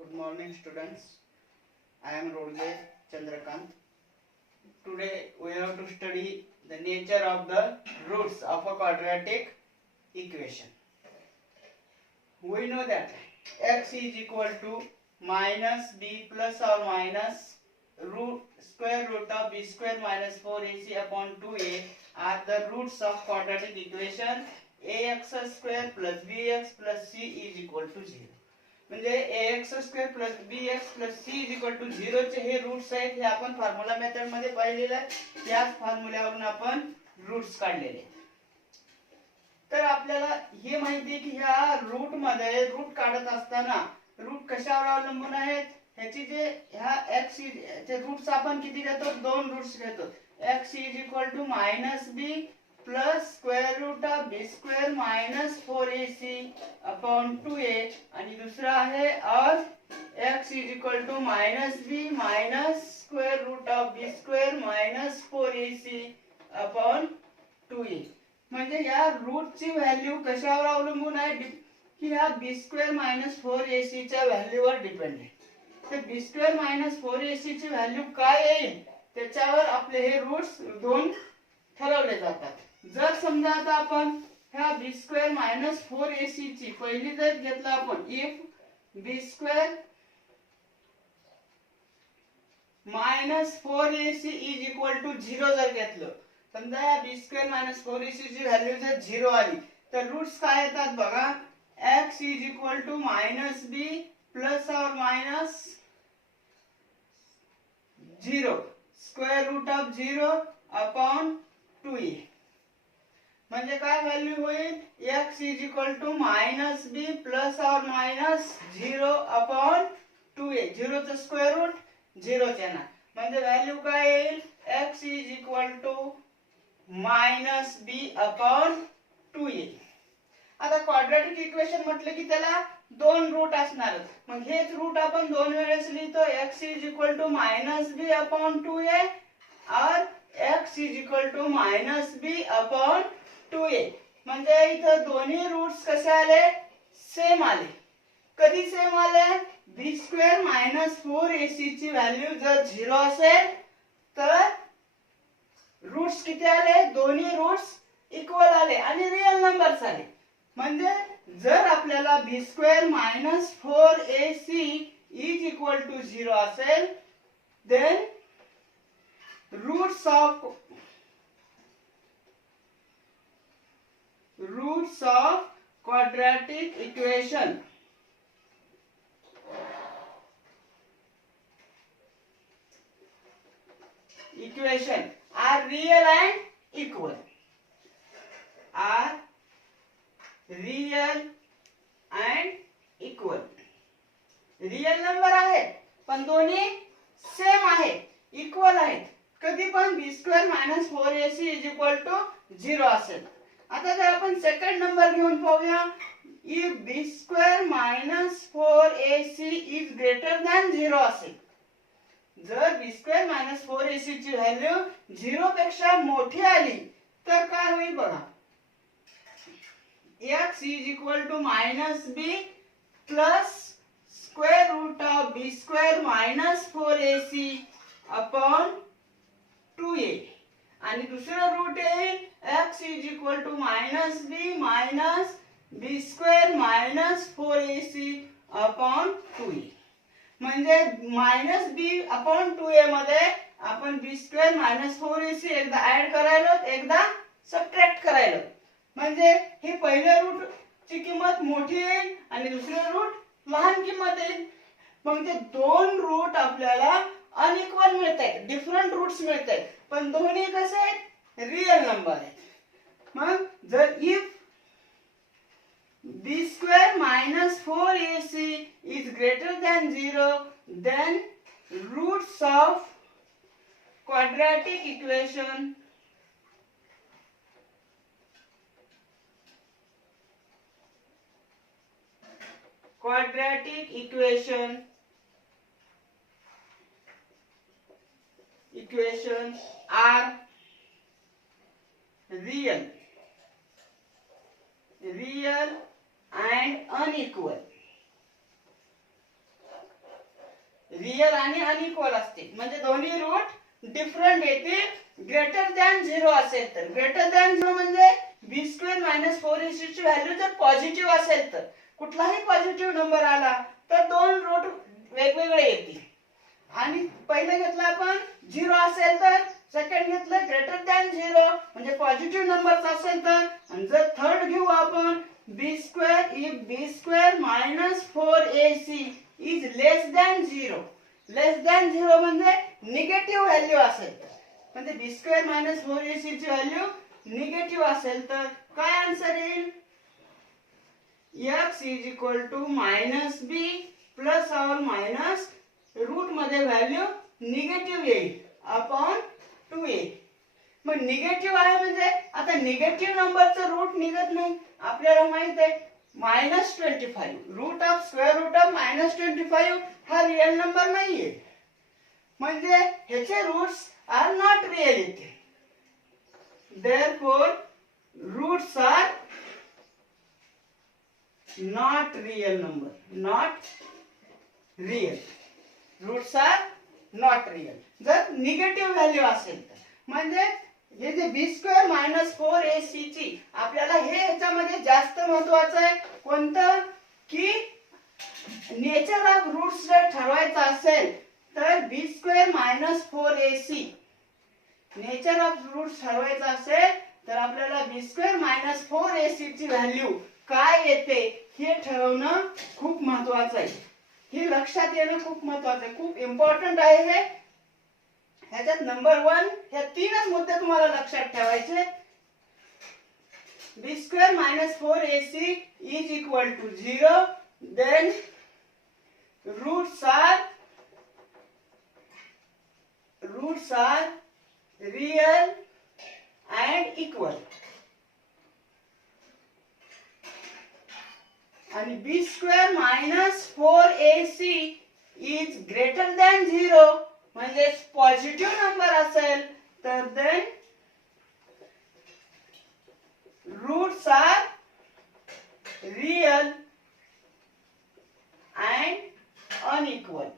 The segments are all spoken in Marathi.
Good morning, students. I am Rodge Chandrakant. Today we have to study the nature of the roots of a quadratic equation. We know that x is equal to minus b plus or minus square root of b square minus 4ac upon 2a are the roots of quadratic equation ax square plus bx plus c is equal to 0. म्हणजे ax square plus bx plus c is equal to 0 चे हे रूट्स आहेत. हे आपण फॉर्म्युला मेथड मध्ये पाहिलेलं आहे. त्याच फॉर्म्युल्यावरून आपण रूट्स काढलेले. तर आपल्याला हे माहिती आहे की ह्या रूट मध्ये रूट काढत असताना रूट कशावर अवलंबून आहेत. ह्याची जे ह्या x चे रूट्स आपण किती घेतो, दोन रूट्स घेतो. x is equal to -b plus square root of B square minus 4ac upon 2a आणि दुसरा आहे और x is equal to -b minus square root of B square minus 4ac upon 2a. म्हणजे या रूटची व्हॅल्यू कशावर अवलंबून आहे की ह्या बी स्क्वेअर मायनस 4ac च्या व्हॅल्यूवर डिपेंड आहे. तर बी स्क्वेअर मायनस 4ac ची व्हॅल्यू काय येईल त्याच्यावर आपले हे रूट्स दोन ठरवले जातात. जर समजा आता आपण ह्या बी स्क्वेअर मायनस 4ac ची पहिली जर घेतलं आपण if B square minus 4ac is equal to 0 जर घेतलं, समजा या बी स्क्वेअर मायनस 4ac ची व्हॅल्यू जर 0 आली तर रूट्स काय येतात बघा. x is equal to -b plus or minus 0 square root of 0 upon 2a. म्हणजे काय व्हॅल्यू होईल x is equal to -b plus or minus 0 upon 2a. 0 चं स्क्वेअर रूट 0 च्या ना, म्हणजे व्हॅल्यू काय येईल x is equal to -b upon 2a. आता क्वाड्रॅटिक इक्वेशन म्हटलं की त्याला दोन रूट असणार. मग हेच रूट आपण दोन वेळेस लिहितो. x is equal to -b upon 2a और x is equal to -b upon 2a. म्हणजे इथं दोन्ही रूट्स कसे आले, सेम आले. कधी सेम आले, बी स्क्वेअर मायनस 4ac ची व्हॅल्यू जर 0 असेल तर रूट्स किती आले, दोन्ही रूट्स इक्वल आले आणि रियल नंबर्स आले. म्हणजे जर आपल्याला b square minus 4ac is equal to 0 असेल then roots of quadratic equation are real and equal. Real number आहेत पण दोन्ही सेम आहेत, इक्वल आहेत. कधी पण b square minus 4ac is equal to 0 असेल. आता जर आपण सेकंड नंबर घेऊन पाहूया. If B square minus 4ac is greater than 0 असेल, जर बी स्क्वेअर मायनस 4ac ची व्हॅल्यू 0 पेक्षा मोठी आली तर काय होईल बघा. x is equal to -b plus square root of B square minus 4ac upon 2a आणि दुसरं रूट येईल x is equal to -b minus B square minus 4ac upon 2a. म्हणजे -b अपॉन 2a मध्ये आपण बी स्क्वेअर मायनस 4ac एकदा ऍड करायलो, एकदा सबट्रॅक्ट करायलो. म्हणजे हे पहिल्या रूट ची किंमत मोठी येईल आणि दुसरे रूट लहान किंमत येईल. मग ते दोन रूट आपल्याला अनइक्वल मिळतात, डिफरंट रूट्स मिळतात, पण दोन्ही कसे आहेत, रियल नंबर आहेत. मग जर if B square minus 4ac is greater than 0 then roots of quadratic equation are real and unequal. Real आणि अनइक्वल असतील म्हणजे दोन्ही रूट डिफरंट येतील ग्रेटर दॅन 0 असेल तर. ग्रेटर दॅन 0 म्हणजे b² - 4ac ची व्हॅल्यू जर पॉझिटिव्ह असेल तर कुठलाही पॉझिटिव्ह नंबर आला तर दोन रूट वेगवेगळे येतील. आणि पहिलं घेतलं आपण 0 असेल तर, सेकंड घेतलं ग्रेटर दॅन 0 म्हणजे पॉझिटिव्ह नंबर्स असेल तर, आणि जर थर्ड घेऊ आपण b² if b² - 4ac is less than 0. Less than 0 म्हणजे निगेटिव्ह व्हॅल्यू असेल तर, म्हणजे b² - 4ac ची व्हॅल्यू निगेटिव्ह असेल तर काय आन्सर येईल? x -b plus or minus route मध्ये व्हॅल्यू निगेटिव्ह येईल अपॉन 2a. मग निगेटिव्ह आहे म्हणजे आता निगेटिव्ह नंबरचं रूट निघत नाही. आपल्याला माहित आहे -25 root of square root of -25 हा रियल नंबर नाहीये म्हणजे ह्याचे रूट्स आर नॉट रियल येते. therefore roots are not real number, not real. roots are not real. जर निगेटिव्ह व्हॅल्यू असेल तर म्हणजे हे जे b² - 4ac ची आपल्याला हे ह्याच्यामध्ये जास्त महत्त्वाचं आहे कोणतं की नेचर ऑफ रूट्स जर ठरवायचं असेल तर b² - 4ac nature of roots ठरवायचं असेल तर आपल्याला b² - 4ac ची व्हॅल्यू काय येते हे ठरवणं खूप महत्त्वाचं आहे. हे लक्षात येणं खूप महत्त्वाचं आहे, खूप इम्पॉर्टंट आहे हे. ह्याच्यात नंबर 1 हे तीनच मुद्दे तुम्हाला लक्षात ठेवायचे. b² - 4ac is equal to 0, then roots are real and equal. आणि b² - 4ac is greater than 0 म्हणजे पॉझिटिव्ह नंबर असेल तर then roots are real and unequal.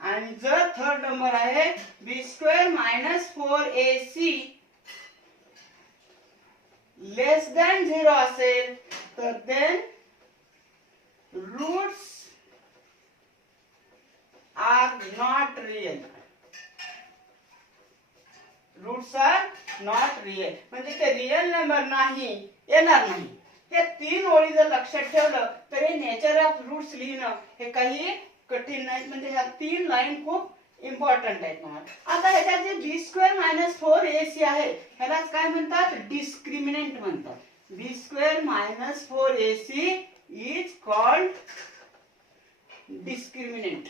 आणि जर थर्ड नंबर आहे b² - 4ac लेस दॅन 0 असेल तर then roots are not real. roots are not real म्हणजे ते रियल नंबर नाही येणार नाही. हे तीन ओळी जर लक्षात ठेवलं तर हे नेचर ऑफ रूट्स लिहिणं हे काही कठीण नाही म्हणजे ह्या तीन लाईन खूप इम्पॉर्टंट आहेत ना. आता ह्याच्यात जे b² - 4ac आहे ह्यालाच काय म्हणतात डिस्क्रिमिनंट म्हणतात. b² - 4ac is called discriminant.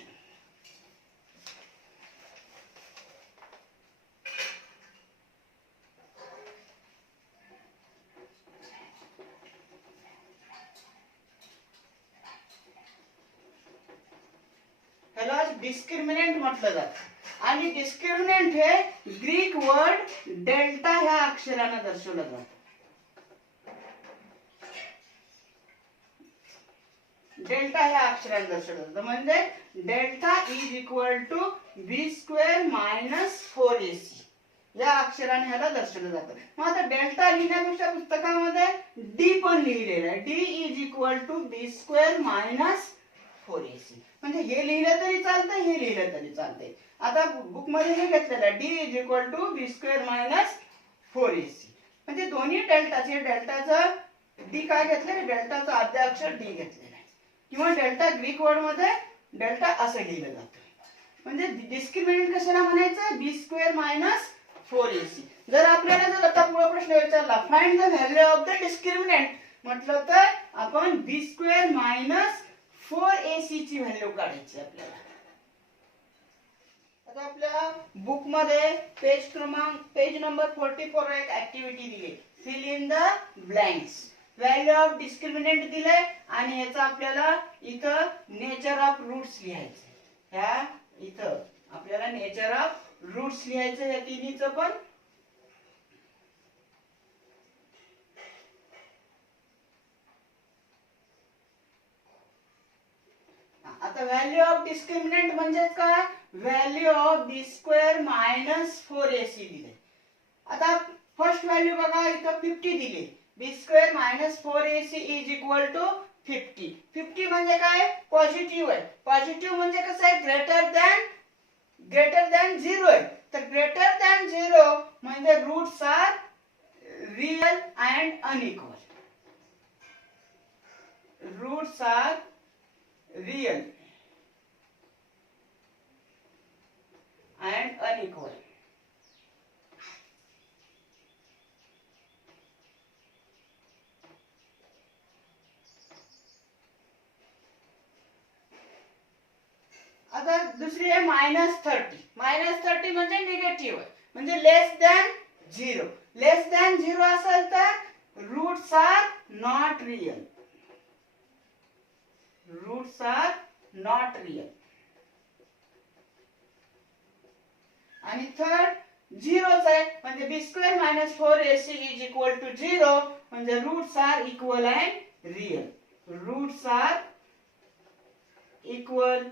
ह्याला डिस्क्रिमिनंट म्हटलं जातं आणि डिस्क्रिमिनंट हे ग्रीक वर्ड डेल्टा ह्या अक्षराने दर्शवलं जातं. डेल्टा ह्या अक्षराने दर्शवलं जातं म्हणजे delta is equal to b² - 4ac या अक्षराने ह्याला दर्शवलं जातं. मग आता डेल्टा लिहिण्यापेक्षा पुस्तकामध्ये डी पण लिहिलेलं आहे. D is equal to b² - 4ac म्हणजे हे लिहिलं तरी चालतंय हे लिहिलं तरी चालतंय. आता बुक मध्ये हे घेतलेलं आहे d is equal to b² - 4ac म्हणजे दोन्ही डेल्टाचे डेल्टाचं डी काय घेतलंय डेल्टाचं आद्य अक्षर डी घेतलेलं आहे किंवा डेल्टा ग्रीक वर्ड मध्ये डेल्टा असं लिहिलं जातं. म्हणजे डिस्क्रिमिनंट कशाला म्हणायचं b² - 4ac. जर आपल्याला जर आता पुढे प्रश्न विचारला find the value of the discriminant म्हटलं तर आपण b² - 4ac ची व्हॅल्यू काढायची आपल्याला. आता आपल्या बुक मध्ये पेज नंबर 44 वर एक ऍक्टिव्हिटी दिली fill in the blanks. Value of discriminant दिलंय आणि याचा आपल्याला इथं नेचर ऑफ रूट्स लिहायचं. ह्या इथं आपल्याला नेचर ऑफ रूट्स लिहायचं या तिन्हीचं पण. आता व्हॅल्यू ऑफ डिस्क्रिमिनंट म्हणजे काय, value of B square minus 4ac दिले. आता फर्स्ट व्हॅल्यू बघा इथं 50 दिली. B square minus 4ac is equal to 50. 50 म्हणजे काय, पॉझिटिव्ह आहे. पॉझिटिव्ह म्हणजे कसं आहे, ग्रेटर दॅन 0 आहे. तर ग्रेटर दॅन 0 म्हणजे roots are real and unequal. Roots are real and unequal. आता दुसरी आहे -30. -30 म्हणजे निगेटिव्ह आहे, म्हणजे लेस दॅन 0. लेस दॅन 0 असेल तर roots are not real. Roots are not real. आणि थर्ड झिरोच आहे, म्हणजे b square minus 4ac is equal to 0 म्हणजे roots are equal and real. Roots are equal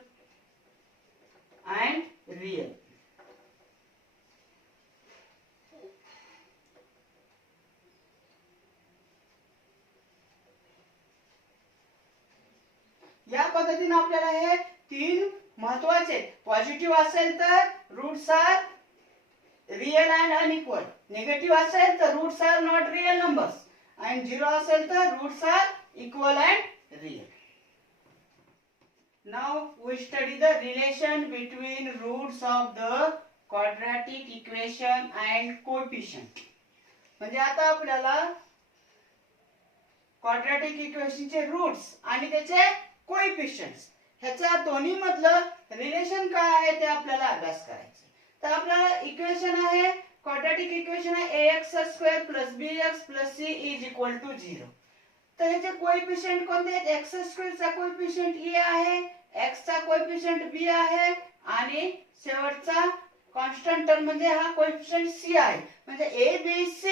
and real. या पद्धतीने आपल्याला हे तीन महत्वाचे, पॉझिटिव्ह असेल तर roots are real and unequal, negative असेल तर roots are not real numbers, आणि 0 असेल तर roots are equal and real. Now we study the relation between roots of the quadratic equation and coefficient. म्हणजे आता आपल्याला क्वाड्रॅटिक इक्वेशनचे रूट्स आणि त्याचे कोएफिशिएंट्स ह्याच्या दोन्ही मधलं रिलेशन काय आहे ते आपल्याला अभ्यास करायचं. तर आपल्याला इक्वेशन आहे, क्वाड्रॅटिक इक्वेशन आहे ax² + bx + c is equal to 0. तर ह्याचे कोएफिशिएंट कोणते आहेत, x² चा कोएफिशिएंट e आहे, x चा कोएफिशिएंट b आहे आणि शेवटचा कॉन्स्टंट टर्म म्हणजे हा कोएफिशिएंट c आहे. म्हणजे a b c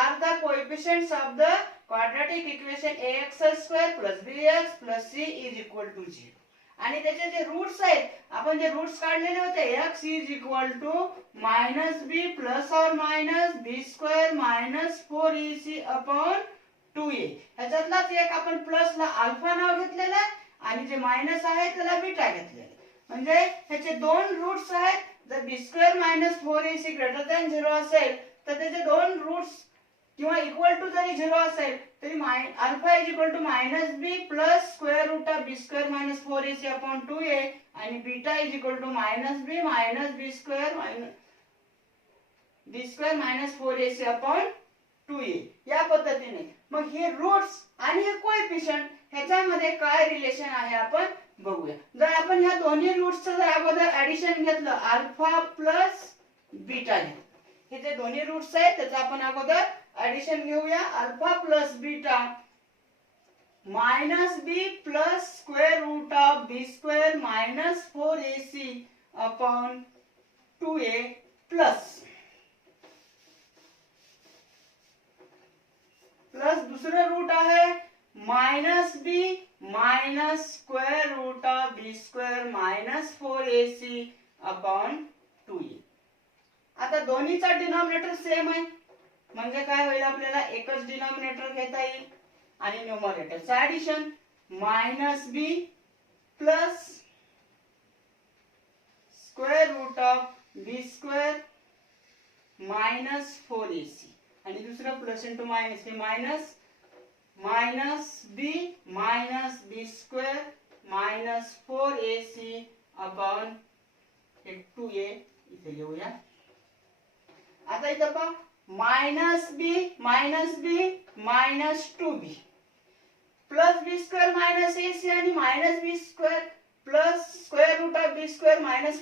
are the coefficients of the quadratic equation ax² + bx + c is equal to 0. आणि त्याचे जे रूट्स आहेत, आपण जे रूट्स काढलेले होते, x is equal to -b plus or minus b² - 4ac upon 2a. ह्याच्यातलाच एक आपण प्लसला अल्फा नाव घेतलेलं आहे आणि जे मायनस आहे त्याला बीटा घेतलेलं आहे. म्हणजे ह्याचे दोन रूट्स आहेत. जर b² - 4ac ग्रेटर दॅन 0 असेल तर त्याचे दोन रूट्स किंवा इक्वल टू जरी 0 असेल तरी alpha is equal to -b plus square root of b² - 4ac upon 2a आणि beta is equal to -b - b² - 4ac upon 2a. या पद्धतीने मग हे रूट्स आणि हे कोएफिशिएंट ह्याच्यामध्ये काय रिलेशन आहे आपण बघूया. जर आपण ह्या दोन्ही रूट्सचं जर अगोदर ऍडिशन घेतलं, अल्फा प्लस बीटा घेतलं, हे जे दोन्ही रूट्स आहेत त्याचं आपण अगोदर ऍडिशन घेऊया. Alpha plus beta -b plus square root of b² - 4ac upon 2a plus दुसरं रूट आहे -b square root of b² - 4ac upon 2a. आता दोन्हीचा डिनॉमिनेटर सेम आहे म्हणजे काय होईल, आपल्याला एकच डिनॉमिनेटर घेता येईल आणि न्यूमरेटरचं addition -b plus square root of b² - 4ac आणि दुसरं प्लस इंटू मायनस, हे -b b² - 4ac upon 2a इथे लिहूया. आता इथं पहा -b -2b plus b² - ac आणि -b² plus square root of b² -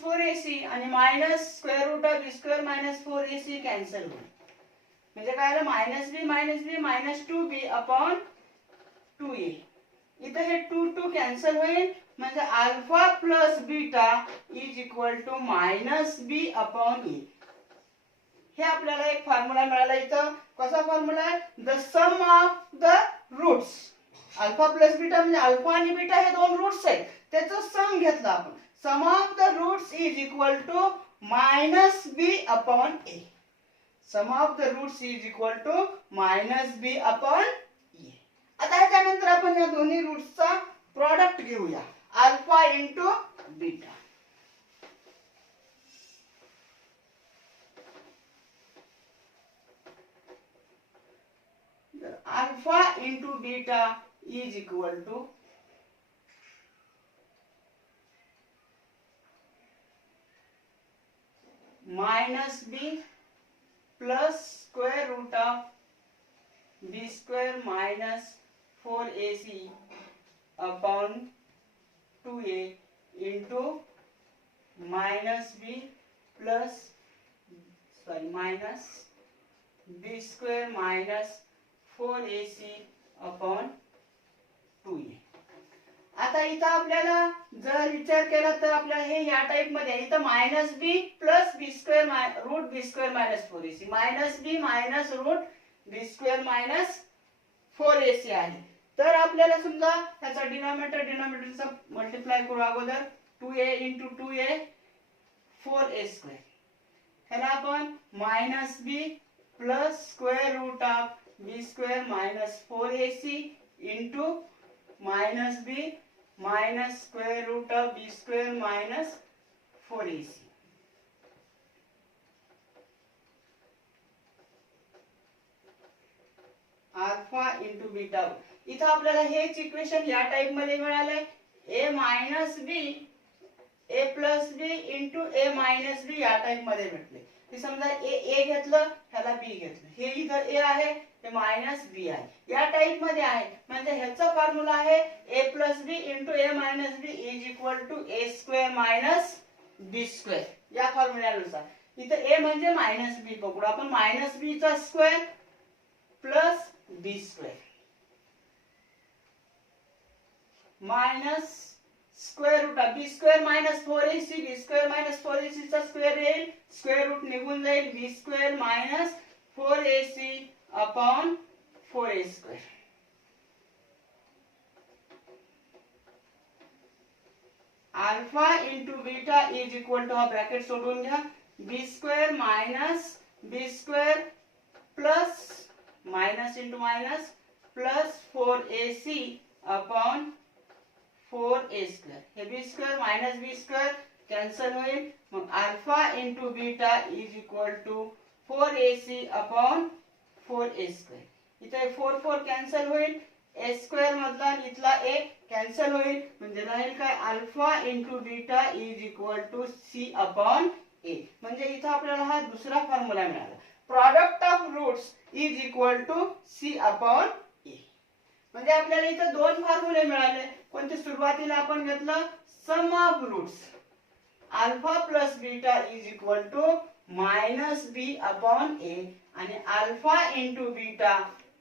4ac आणि minus square root of b² - 4ac cancel होईल. म्हणजे काय आलं, -b -2b अपॉन 2a. इथं हे 2 कॅन्सल होईल म्हणजे alpha plus beta is equal to -b upon a. हे आपल्याला एक फॉर्म्युला मिळाला. इथं कसा फॉर्म्युला आहे, the sum of the roots. Alpha plus beta म्हणजे अल्फा आणि बीटा हे दोन रूट्स आहेत. त्याचं सम घेतलं आपण. Sum of the roots is equal to minus b upon a. Sum of the roots is equal to minus b upon a. आता ह्याच्यानंतर आपण या दोन्ही रूट्सचा प्रॉडक्ट घेऊया. Alpha into beta. Alpha into beta is equal to minus b plus square root of b square minus 4ac upon 2a into minus b plus minus b square minus 4ac upon 2a. आता इथं आपल्याला जर विचार केला तर आपल्याला हे या टाइप मध्ये इथं minus b plus b square route बी स्क्वेअर मायनस 4ac मायनस बी मायनस रूट बी स्क्वेअर मायनस 4ac आहे. तर आपल्याला समजा त्याचा डिनॉमिनेटरचा मल्टिप्लाय करू अगोदर 2a into 2a 4a square. ह्याला आपण minus b plus square root of B square minus 4ac into minus b minus square root of b square minus 4ac. Alpha into beta. इथं आपल्याला हेच इक्वेशन या टाइप मध्ये मिळालंय. a minus b a plus b into a minus b या टाइप मध्ये भेटले. हे समजा a घेतलं ह्याला b घेतलं. हे इथं a आहे हे मायनस बी आहे या टाइप मध्ये आहे. म्हणजे ह्याचा फॉर्म्युला आहे a plus b into a minus b is equal to a square minus B square. या फॉर्म्युल्यानुसार इथं a म्हणजे मायनस बी पकडू आपण. मायनस बी चा square plus b square minus square root of B square minus 4ac b square minus 4ac चा स्क्वेअर येईल. स्क्वेअर रूट निघून जाईल. B square minus 4ac upon 4a square. Alpha into beta is equal to हा ब्रॅकेट सोडून घ्या. बी स्क्वेअर मायनस बी square plus minus into minus plus 4ac upon 4a square. हे बी स्क्वेअर मायनस बी स्क्वेअर कॅन्सल होईल. मग alpha into beta is equal to 4ac upon 4a square. इथे 4 4 कॅन्सल होईल. a स्क्वेअर मधला इथला a कॅन्सल होईल. म्हणजे राहील काय alpha into beta is equal to c upon a. म्हणजे इथं आपल्याला हा दुसरा फॉर्म्युला मिळाला. Product of roots is equal to c upon a. म्हणजे आपल्याला इथं दोन फॉर्म्युले मिळाले. कोणते सुरुवातीला आपण घेतलं sum of roots alpha plus beta is equal to minus b upon a आणि अल्फा इंटू बीटा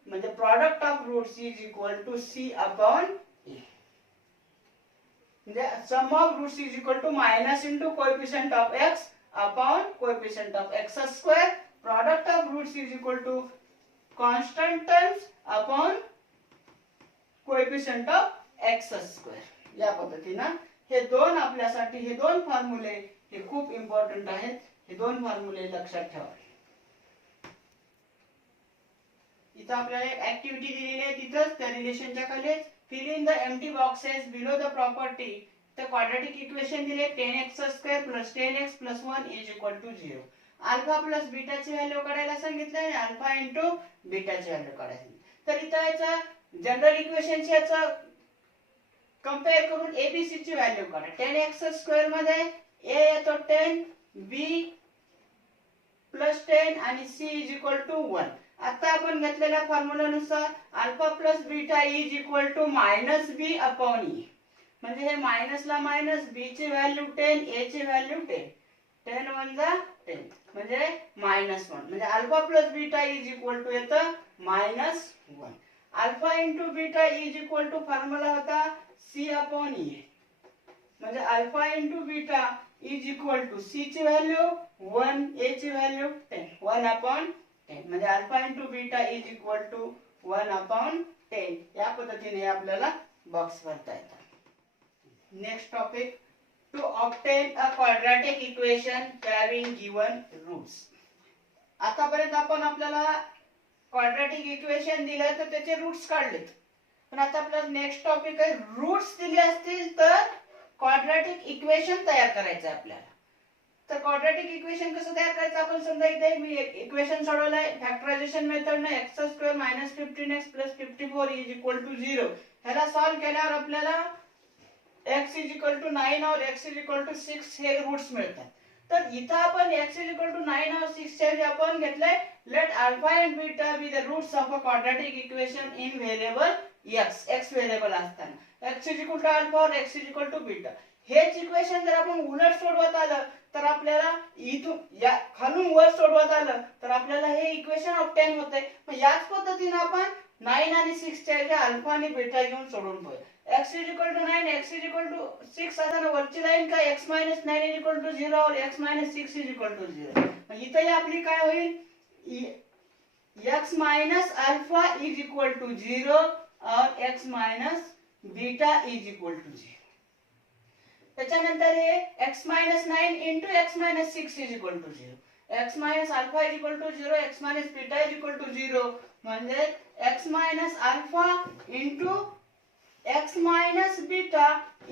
म्हणजे product of roots is equal to c upon a. म्हणजे sum of roots is equal to minus into coefficient of x upon coefficient of x square. Product of roots is equal to constant terms upon coefficient of x square. या पद्धतीनं हे दोन आपल्यासाठी हे दोन फॉर्म्युले हे खूप इम्पॉर्टंट आहेत. हे दोन फॉर्म्युले लक्षात ठेवा. इथं आपल्याला एक ऍक्टिव्हिटी दिलेली आहे. तिथंच त्या रिलेशनच्या खाली fill in the empty boxes below the property. तर क्वाड्रॅटिक इक्वेशन दिले 10x² plus 10x plus 1 is equal to 0. Alpha plus बीटाची व्हॅल्यू काढायला सांगितलं आणि अल्फा इंटू बीटाची व्हॅल्यू काढायची. तर इथं याचा जनरल इक्वेशनची याचा कंपेअर करून एबीसी ची व्हॅल्यू काढा. 10x² मध्ये a येतो 10 b प्लस 10 आणि c इज इक्वल टू 1. आता आपण घेतलेल्या फॉर्म्युल्यानुसार alpha plus beta is equal to minus b upon a. म्हणजे हे मायनस ला मायनस बी ची व्हॅल्यू 10 a ची व्हॅल्यू 10. 10 1 जा 10 म्हणजे मायनस 1. म्हणजे alpha plus beta is equal to येतं minus 1. Alpha into beta is equal to formula होता c अपॉन e. म्हणजे alpha into beta is equal to c ची व्हॅल्यू 1 a ची व्हॅल्यू 10 1 अपॉन 10. म्हणजे alpha into beta is equal to 1 upon 10. या पद्धतीने आपल्याला बॉक्स भरता येतात. Next topic, to obtain a quadratic equation having given roots. आतापर्यंत आपण आपल्याला क्वाड्रॅटिक इक्वेशन दिलं तर त्याचे रूट्स काढलेत, पण आता आपला नेक्स्ट टॉपिक आहे रूट्स दिले असतील तर क्वाड्रॅटिक इक्वेशन तयार करायचं आहे आपल्याला. तर क्वाड्रॅटिक इक्वेशन कसं तयार करायचं, आपण समजा इथे मी इक्वेशन सोडवलंय फॅक्टरायझेशन मेथडने x² - 15x + 54 = 0. ह्याला सॉल्व केल्यावर आपल्याला x = 9 और x = 6 हे रूट्स मिळतात. तर इथं आपण x = 9 और 6 चे आपण घेतलंय let alpha and beta be the roots of a quadratic equation in variable x variable असताना x = अल्फा और x = बीटा. हेच इक्वेशन जर आपण उलट सोडवत आलं तर आपल्याला इथून या खालून वर सोडवत आलं तर आपल्याला हे इक्वेशन ऑब्टेन होते. मग याच पद्धतीने आपण 9 आणि 6 च्या अल्फा आणि बीटा घेऊन सोडवून बघूया. x = 9 x = 6 असताना वरची लाईन काय x - 9 = 0 और x - 6 = 0. मग इथे आपली काय होईल x - अल्फा = 0 और x - बीटा = 0. त्याच्यानंतर हे x - 9 * x - 6 = 0. x - alpha = 0 x - beta = 0 म्हणजे x - अल्फा * x - बीटा =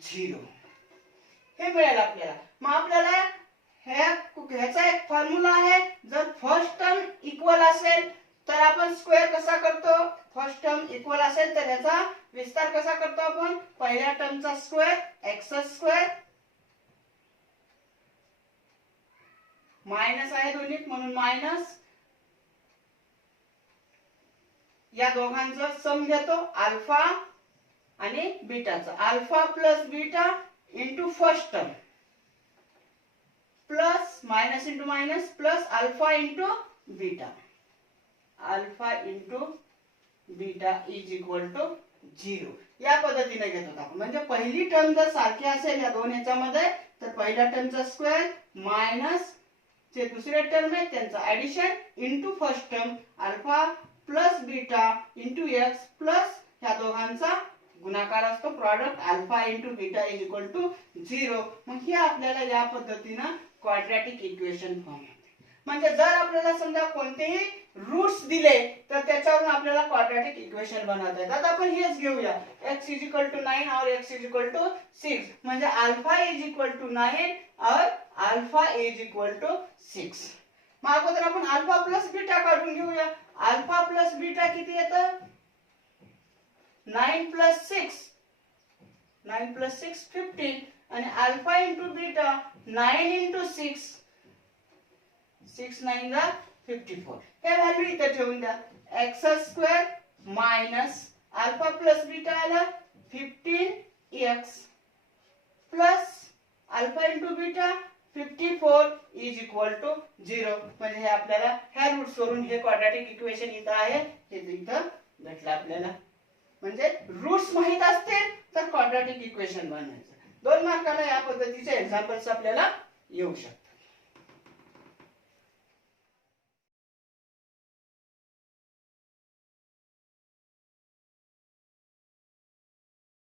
0 हे मिळेल आपल्याला. मग आपल्याला ह्याचा एक फॉर्म्युला आहे, जर फर्स्ट टर्म इक्वल असेल तर आपण स्क्वेअर कसा करतो, फर्स्ट टर्म इक्वल असेल तर ह्याचा विस्तार कसा करतो आपण, पहिल्या टर्मचा स्क्वेअर x² मायनस आहे दोन्हीत म्हणून मायनस, या दोघांचं सम घेतो अल्फा आणि बीटाचा, alpha plus beta into first term plus minus into minus plus alpha into beta, alpha into beta = 0 या पद्धतीने घेतो आपण. म्हणजे पहिली टर्म जर सारखी असेल या दोन ह्याच्यामध्ये तर पहिल्या टर्मचा स्क्वेअर मायनस जे दुसरे टर्म आहे त्यांचा addition into first term alpha plus beta into x plus ह्या दोघांचा गुणाकार असतो प्रॉडक्ट अल्फा इंटू बीटा = 0. मग हे आपल्याला या पद्धतीने क्वाड्रॅटिक इक्वेशन फॉर्म होते. म्हणजे जर आपल्याला समजा कोणतेही रूट्स दिले तर त्याच्यावरून आपल्याला क्वाड्रॅटिक इक्वेशन बनवता येतात. आता आपण हेच घेऊया x = 9 और x = 6 म्हणजे अल्फा = 9 और अल्फा = 6. मग अगोदर आपण अल्फा प्लस बीटा काढून घेऊया. अल्फा प्लस बीटा किती येतं 9 + 6 9 + 6 15 आणि अल्फा इंटू बीटा 9 * 6 6 9 54. हे व्हॅल्यू इथे ठेवून द्या. x² minus alpha plus beta आला 15x plus alpha into beta 54 = 0. म्हणजे हे आपल्याला ह्या रूट्स वरून हे क्वाड्रॅटिक इक्वेशन इथं आहे हे इथं भेटलं आपल्याला. म्हणजे रूट्स माहित असतील तर क्वाड्रॅटिक इक्वेशन बनवायचं. 2 मार्काला या पद्धतीचे एक्झाम्पल्स आपल्याला येऊ शकतात.